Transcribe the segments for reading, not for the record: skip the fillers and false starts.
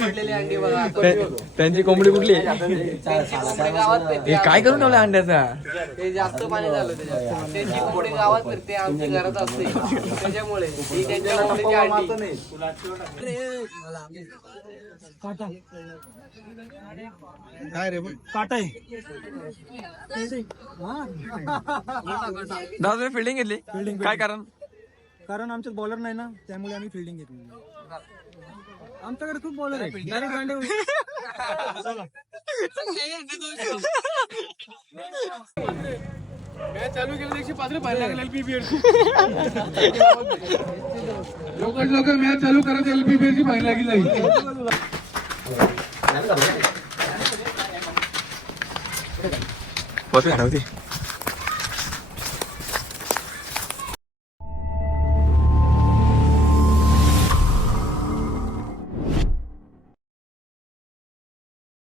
पडलेली अंडी बघा. त्यांची कोंबडी कुठली आहे? त्यांची कोंबडी गावात फिरते. हे काय करून ठेवलं अंड्याचा? ते जास्त पाणी झालं त्याच्यात. त्यांची कोंबडी गावात फिरते, आमची घरात असते. त्याच्यामुळे ही त्यांच्या कोंबडीची अंडी. काय रे काटा आहे. दादा तुम्ही फिल्डिंग घेतली? काय कारण? कारण आमच्यात बॉलर नाही ना, त्यामुळे आम्ही फिल्डिंग घेतली. आमच्याकडे खूप बॉलर आहे. मॅच चालू केलं 105 पाहायला लागेल LPBL. लवकर मॅच चालू करत LPBL ची पाहायला लागली.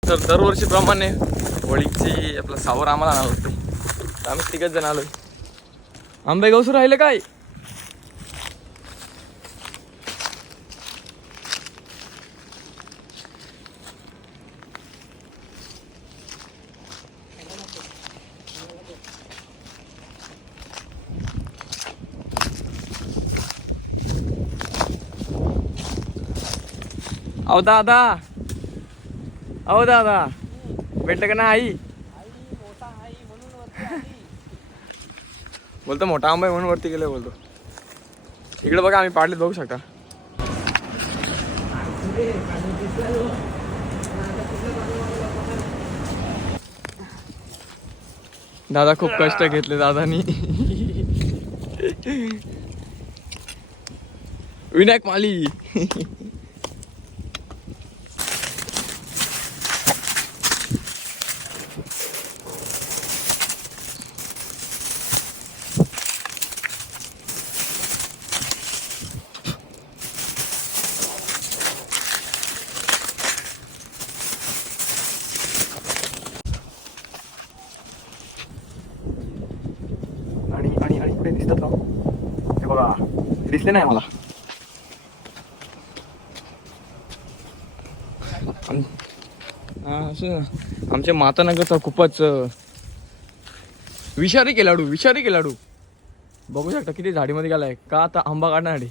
तर दरवर्षीप्रमाणे होळीची आपला सावर आम्हाला आणावं लागतं. आम्ही तिघच जण आलोय. आंबे गवसू राहिले काय? अहो दादा, अहो दादा भेटलं का ना आई? बोलतो मोठा आंबा आहे म्हणून वरती गेलो बोलतो. इकडे बघा आम्ही पाडलेत बघू शकता. दादा खूप कष्ट घेतले दादानी. विनायक माली. आणि कुठे दिसतात का? हे बघा दिसले नाही मला. आमच्या मातानगरचा खूपच विषारी खेळाडू बघू शकता किती झाडीमध्ये गेलाय का आता आंबा काढण्यासाठी.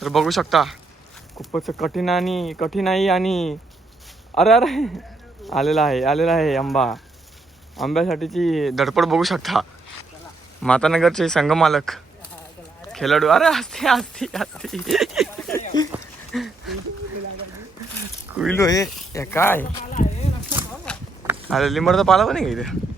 तर बघू शकता खूपच कठीण आहे आणि अरे आलेला आहे आंबा. आंब्यासाठीची धडपड बघू शकता. मातानगरचे संघमालक खेळाडू. अरे हसती कुइलो हे काय? अरे लिंबरचा पाला पण आहे इथे.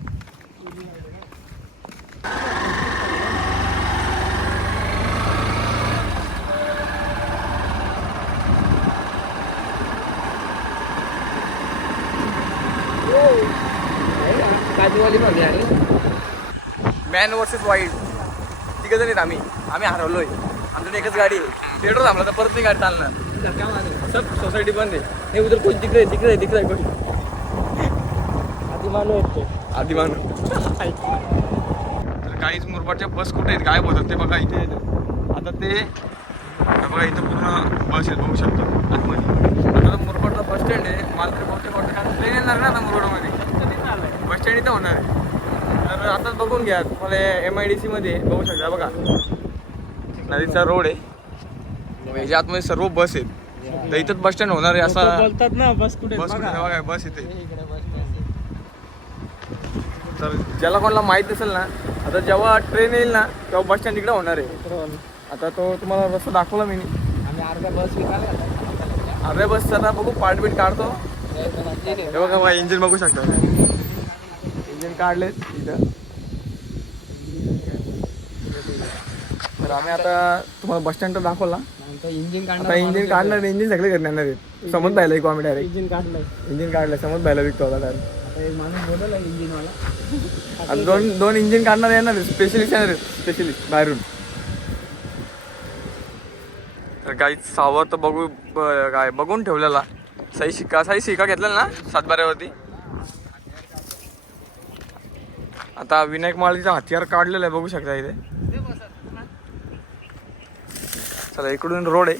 मॅन वर्सेस वाईल्ड तिघ जण आहेत. आम्ही हरवलोय. आमच्याकडे एकच गाडी आहे. थिएटर थांबला तर परत नाही गाडी चालणार. सब सोसायटी बंद आहे. हे उद्या कोण तिकडे आहे कोण आदिमानू. तर काहीच मुरबाडच्या बस कुठे आहेत काय बोलतात ते बघा इथे. आता ते बघा इथं पूर्ण बस आहेत बघू शकतो आतमध्ये. आता मुरबाडचा बस स्टँड आहे. मला तरी बहुतेक ट्रेन येणार ना आता मुरबाडमध्ये. बस स्टँड इथं होणार आहे. तर आताच बघून घ्या तुम्हाला MIDC मध्ये बघू शकता बघा नदीचा रोड आहे. ह्याच्या आतमध्ये सर्व बस आहेत. तर इथंच बस स्टँड होणार आहे असं बोलतात ना. बस कुठे बघा बस इथे. तर ज्याला कोणाला माहीत नसेल ना आता जेव्हा ट्रेन येईल ना तेव्हा बस स्टँड इकडे होणार आहे. आता तो तुम्हाला रस्ता दाखवला मी. आम्ही अर्ध्या बसचा ना बघू पार्ट बीट काढतो. हे बघा इंजिन बघू शकता. इंजिन काढलेत इथं. तर आम्ही आता तुम्हाला बस स्टँड दाखवला. इंजिन काढणार इंजिन सगळे करणार आहेत. समज पाहिलं एक कॉमेडी डायरेक्ट इंजिन काढलं समज पाहिलं विकतो होता डायरेक्ट. माणूस बोलला इंजिन वाला. आता दोन इंजिन काढणार येणार स्पेशलिस्ट येणार स्पेशलिस्ट बाहेरून. तर काही सावर तर काय बघून ठेवलेला. सही शिक्का घेतलेला ना सातबाऱ्यावरती. आता विनायक माळीचा हत्यार काढलेला आहे बघू शकता इथे. चला इकडून रोड आहे.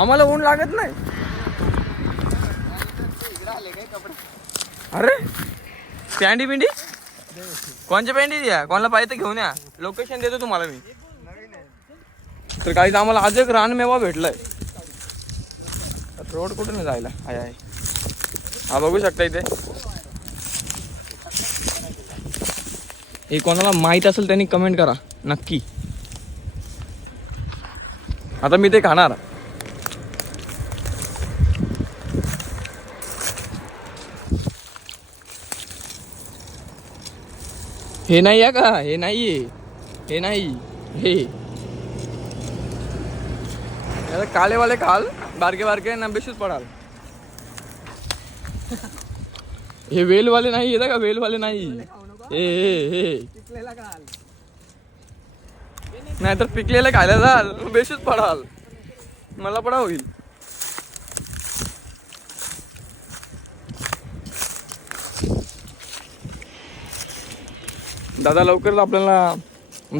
आम्हाला ऊन लागत नाही. अरे पॅन्डी बिंडी कोणच्या पॅन्डी द्या, कोणाला पाहिजे घेऊन या. लोकेशन देतो तुम्हाला मी. तर काहीच आम्हाला आज एक रानमेवा भेटलाय. रोड कुठे नाही जायला. आहे आहे हा बघू शकता इथे. हे कोणाला माहित असेल त्यांनी कमेंट करा नक्की. आता मी ते खाणार. हे नाही आहे का, हे नाहीये, हे नाही हे काळेवाले खाल, बारके बारके नंबेशूच पडाल. हे वेलवाले नाही येतं का, वेलवाले नाही. हे नाही तर पिकलेलं खायला जाल बेशूच पडाल. मला पडा होईल. दादा लवकरच आपल्याला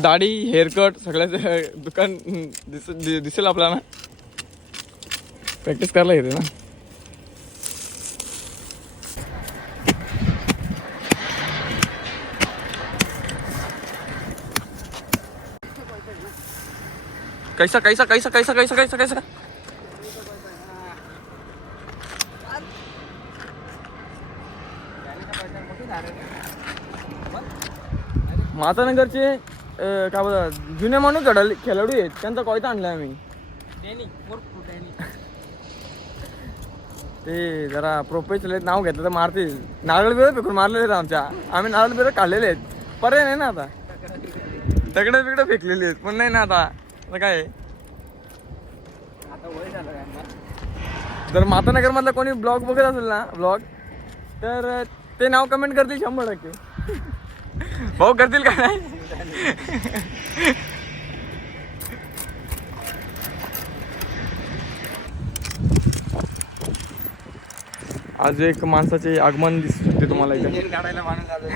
दाढी हेअरकट सगळ्याचं दुकान दिसेल आपल्याला. प्रॅक्टिस करायला येते ना. कैसा कैसा कैसा कैसा कैसा कैसा कैसा मातानगरचे काय बोलतात जुने माणूस खेळाडू आहेत, त्यांचा कोयता आणलाय आम्ही. ते जरा प्रोफेशनल नाव घेतलं तर मारतील. नारळ बिरळ फेकून मारलेले आहेत आमच्या. आम्ही नारळ बिरळ काढलेले आहेत. पर्याय नाही ना आता. दगडं बिगडं फेकलेली आहेत पण नाही ना आता काय. जर मातानगर मधला कोणी ब्लॉग बघत असेल ना ब्लॉग, तर ते नाव कमेंट करतील 100%. भाऊ करतील का नाही. आज एक माणसाचे आगमन दिसू शकते तुम्हाला इथे. काढायला माणूस आलाय.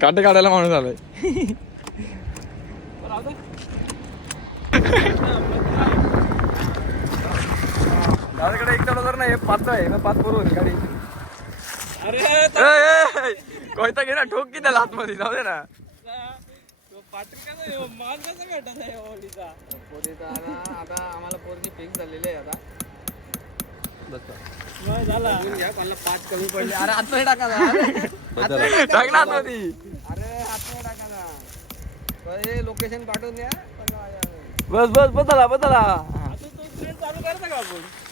काटे काढायला माणूस आलाय. दादाकडे एक तर नाही 5 आहे ना, 5 बरोबर गाडी. अरे कोयता घे ना, ठोक की त्याला आतमध्ये. जाऊ दे ना. आता आम्हाला पोरगी फिक्स झालेली आहे. आता मला 5 कमी पडले. अरे आतमध्ये टाका ना. टाक ना आतमध्ये. अरे आतमध्ये टाका ना. हे लोकेशन पाठवून द्या. बस बस बदला बदला.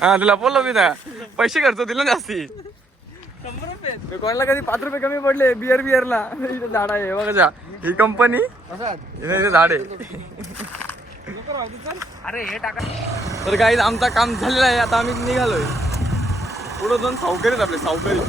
हा तुला बोललो मी ना, पैसे खर्च दिले जास्ती. कोणाला कधी 5 रुपये कमी पडले बिअरला. इथे झाड आहे बघा, ही कंपनी इथे झाड आहे. अरे हे टाका. तर काही आमचं काम झालेलं आहे. आता आम्ही निघालोय. पुढे जाऊन सावकरीत आपले सावकरी.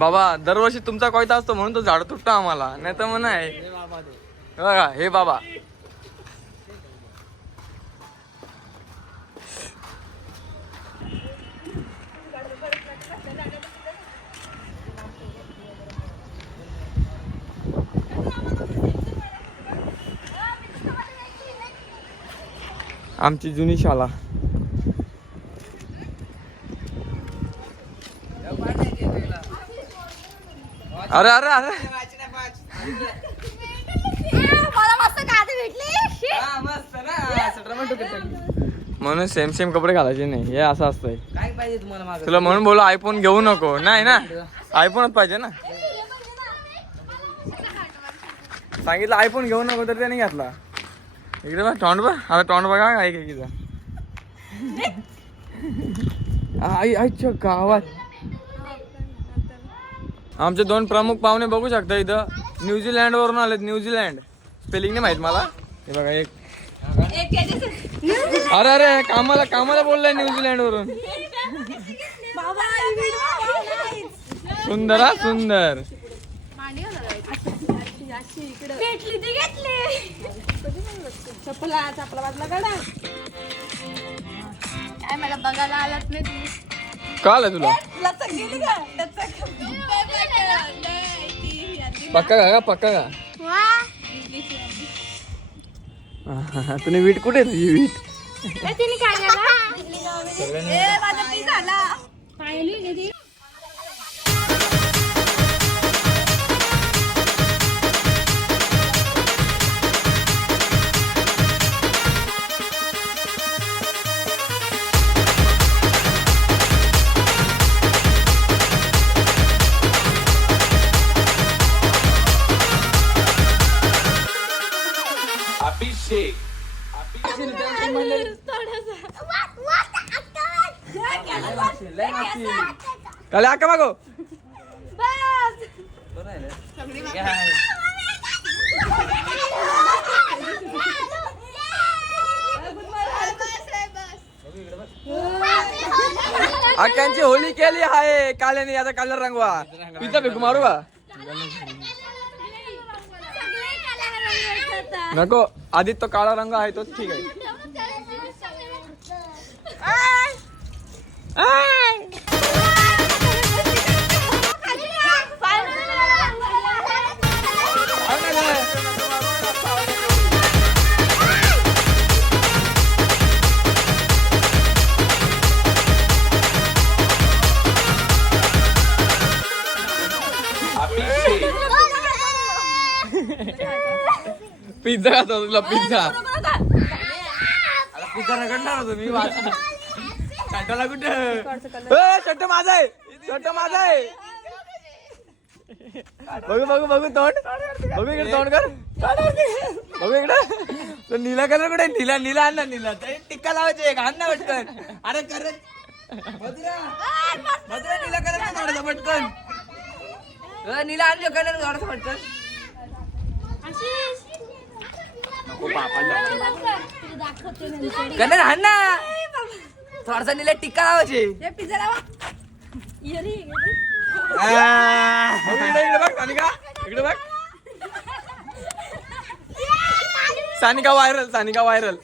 बाबा दरवर्षी तुमचा कोयता असतो म्हणून तो झाड तुटतो आम्हाला, नाही तर म्हणा बघा हे बाबा. आमची जुनी शाळा. अरे अरे अरे म्हणून सेम सेम कपडे घालायचे नाही. हे असं असतंय. काय पाहिजे तुम्हाला. तुला म्हणून बोला आयफोन घेऊ नको. नाही ना, आयफोनच पाहिजे ना. सांगितलं आयफोन घेऊ नको तर त्याने घेतला. इकडे बघ टॉन्ट बघ. आता टॉन्ट बघा काय की आई आईच्या गावात. आमचे 2 प्रमुख पाहुणे बघू शकता इथं. न्यूझीलँड वरून आलेत. न्यूझीलँड स्पेलिंग नाही माहित मला. हे बघा एक. अरे अरे कामाला कामाला बोललाय न्यूझीलँड वरून. सुंदर हा सुंदर. भेटली ती घेतली चपला बाजला काढा. काय मला बघायला आलात नाही तुम्ही. का आलं तुला? पक्का का पक्का का? तुम्ही वीट कुठे तुझी वीट? तिने काढला माझा पीस आला पाहिली. काले आका मागो. आक्यांची होली केली आहे काल्याने. आता कलर रंगवा. पिझ्झा फेकू मारू का? नको आधी तो काळा रंग आहे तो ठीक आहे. पिझ्झा खातो तुला पिझ्झा. पिझ्झा रगडणार होतो मी. शर्टाला कुठे? शर्ट माझा आहे. शर्ट माझा आहे. बघू बघू बघू तोंड. बघू इकडे तोंड कर. बघू इकडे. तो नीला कलर कुठे? नीला नीला आण ना. नीला टिक्का लावायचे एक आण ना पटकन. अरे कर मधुरा नीला कलर थोडासा पटकन. नीला आणलो कलर थोडासा पटकन. कलर आण ना थोडासा. नीला टिक्का लावायचे. पिझ्झा लावा. इकडे बघ सानिका. इकडे बघ सानिका व्हायरल. सानिका व्हायरल.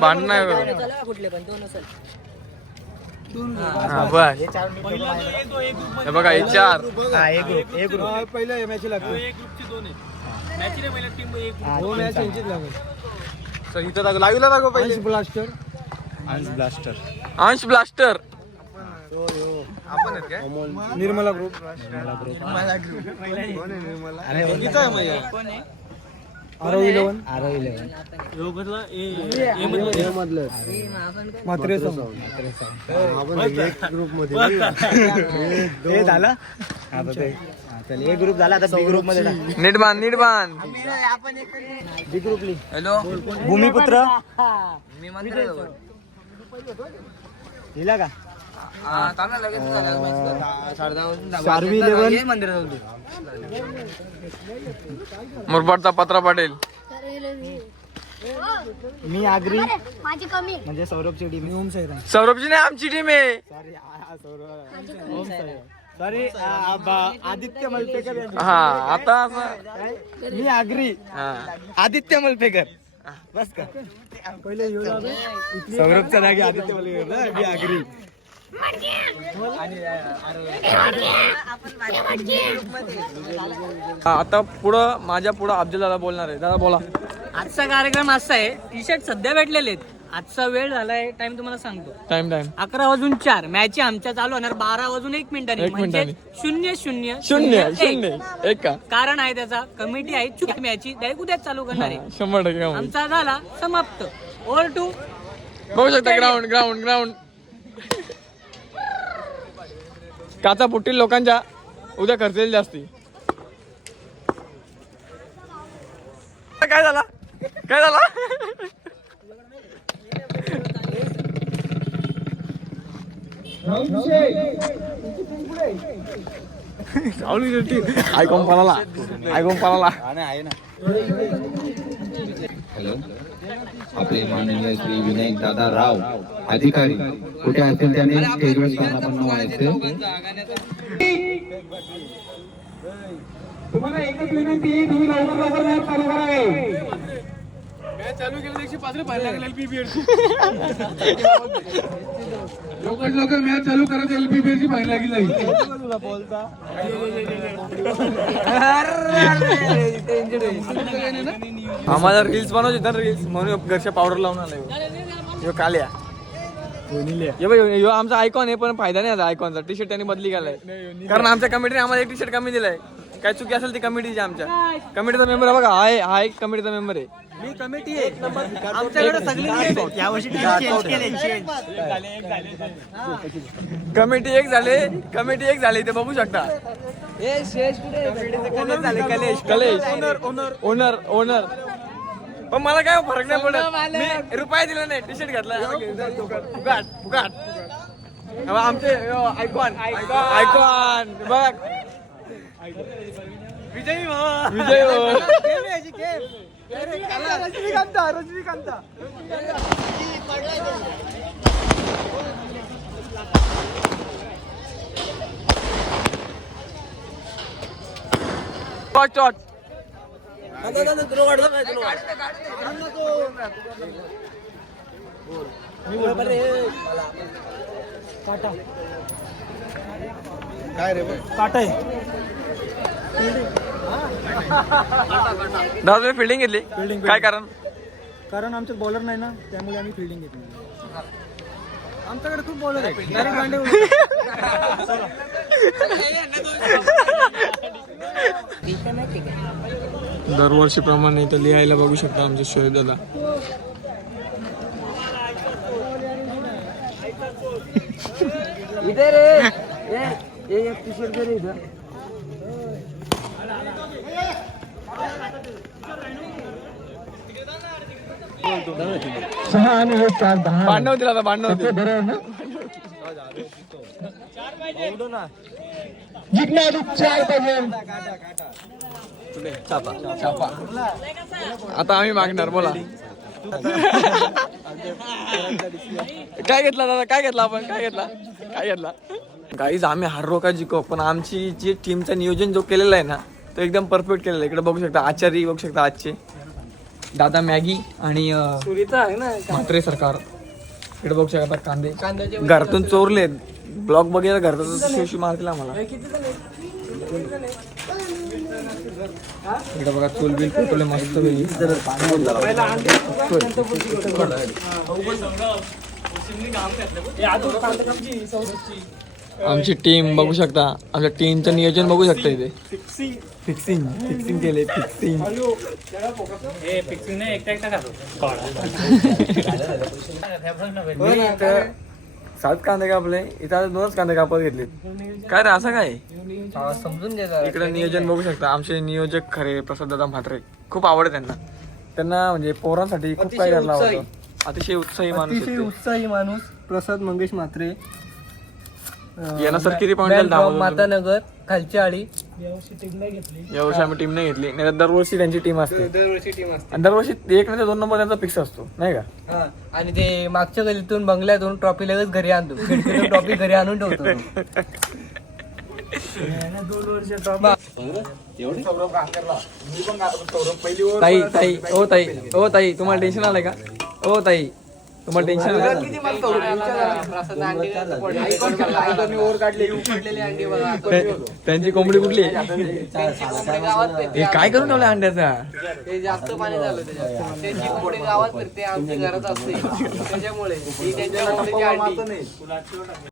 भांडण नाही बस. हे बघा हे चार. पहिल्या मॅच लागतो. इथं लावीला दाखव पहिले. ब्लास्टर. अंश ब्लास्टर. आपण निर्मला ग्रुप. आरो 11 मात्रे ग्रुप मध्ये हे झालं. ए ग्रुप झाला. आता बी ग्रुप मध्ये नीटबान बी ग्रुप ली. हॅलो भूमिपुत्र मी मंत्र लिहिला का? मुरबाडचा पत्रा पाटील. मी आगरी माझी कमी म्हणजे सौरभची टीम. मी ओम सैराम. सौरभची नाही आमची टीम आहे. सॉरी आदित्य मलपेकर यांची. हा आता असं मी आगरी आदित्य मलपेकर. बस का पहिले सौरभच्या जागी आदित्य मलपेकर ना. मी आगरी. आता पुढं माझ्या पुढं अफजल दादा बोलणार आहे. दादा बोला. आजचा कार्यक्रम असा आहे, टी शर्ट सध्या भेटलेले आहेत. आजचा वेळ झालाय, टाइम तुम्हाला सांगतो. टाइम 11:04 मॅच आमच्या चालू होणार 12:01 मिनिटांनी. एक म्हणजे मिनिटांनी. 0-0-0-1. एक का कारण आहे त्याचा, कमिटी आहे चुकी मॅची डायरेक्ट उद्याच चालू करणार आहे. 100% आमचा झाला समाप्त. ओव्हर टू बघू शकता ग्राउंड काचा फुटतील लोकांच्या. उद्या खर्च येईल जास्ती. काय झाला ऐकून पळाला आहे ना. हॅलो, आपले माननीय श्री विनायक दादा राव अधिकारी कुठे असतील त्याने स्टेजवर स्थानापन्न व्हायचं. तुम्हाला एकच विनंती, तुम्ही लवकर मॅच चालू करावे. लवकर मॅच चालू करा, LPBL ची फायनल लागली जाईल. आम्हाला रील्स बनवायचे तर रील्स म्हणून घरच्या पावडर लावून आलाय. यो काल्या यो आमचा आयकॉन आहे, पण फायदा नाही आता आयकॉनचा. टी शर्ट त्यांनी बदली केलाय कारण आमच्या कमिटीने आम्हाला एक टी शर्ट कमी दिलाय. काय चुकी असेल ती कमिटीची. आमच्या कमिटीचा मेंबर आहे बघा, हा एक कमिटीचा मेंबर आहे. मी कमिटी एक नंबर. आमच्याकडे सगळी यावर्षी कमिटी एक झाले ते बघू शकता. ओनर पण मला काय फरक नाही पडत. मी रुपये दिला नाही, टी शर्ट घातला फुकाट. आमचे आयकॉन बघ. विजय रजनीकांत. शॉट काय रे काटा आहे. दादा फिल्डिंग घेतली. काय कारण आमच्यात बॉलर नाही ना, त्यामुळे आम्ही फिल्डिंग घेतली. आमच्याकडे खूप बॉलर आहे. दरवर्षीप्रमाणे इथं लिहायला बघू शकता आमचे शोएब दादा. भांडव दिला आता आता आम्ही मागणार. बोला काय घेतला दादा, काय घेतला आपण, काय घेतला गाईज. आम्ही हारलो का जिको, पण आमची जी टीमचं नियोजन जो केलेलं आहे ना, तो एकदम परफेक्ट केलेला आहे. इकडे बघू शकता आचार्य, बघू शकता आजचे दादा मॅगी आणि म्हात्रे सरकार. इकडे बघू शकता कांदे घरातून चोरले. ब्लॉग बघायला घरातून शिवशी मारतील आम्हाला. इकडे बघा चूल बिल पेटवले मस्त वेगळी. आमची टीम बघू शकता, आमच्या टीमचं नियोजन बघू शकता. इथे फिक्सिंग केले. सात कांदे कापले, इथं 2च कांदे कापत घेतले. काय रे असं काय समजून घ्या. इकडे नियोजन बघू शकता. आमचे नियोजक खरे प्रसाद दादा म्हात्रे, खूप आवड त्यांना म्हणजे पोरांसाठी खूप काय करायला आवडतं. अतिशय उत्साही माणूस प्रसाद मंगेश म्हात्रे. यांना सर किती पॉईंट मातानगर खालची आळी यावर्षी आम्ही टीम नाही घेतली नाही तर दरवर्षी त्यांची टीम असते दरवर्षी टीम असते. आणि दरवर्षी 1 नाही तर 2 नंबर त्यांचा फिक्स असतो नाही का. आणि ते मागच्या गलीतून बंगल्यातून ट्रॉफी लगेच घरी आणतो खिडकीतून ट्रॉफी घरी आणून ठेवतो ताई ताई ओ ताई ओ ताई तुम्हाला टेन्शन आलंय का ओ ताई तुम्हाला टेन्शन आलं प्रसाद अंडी उकडलेली अंडी बघा. त्यांची कोंबडी कुठली त्यांची कोंबडी गावात फिरते. हे काय करून ठेवलं अंड्याचा ते जास्त पाणी झालं त्याच्यात. त्यांची कोंबडी गावात फिरते आमच्या घरात असते त्याच्यामुळे ही त्यांच्या कोंबडीची अंडी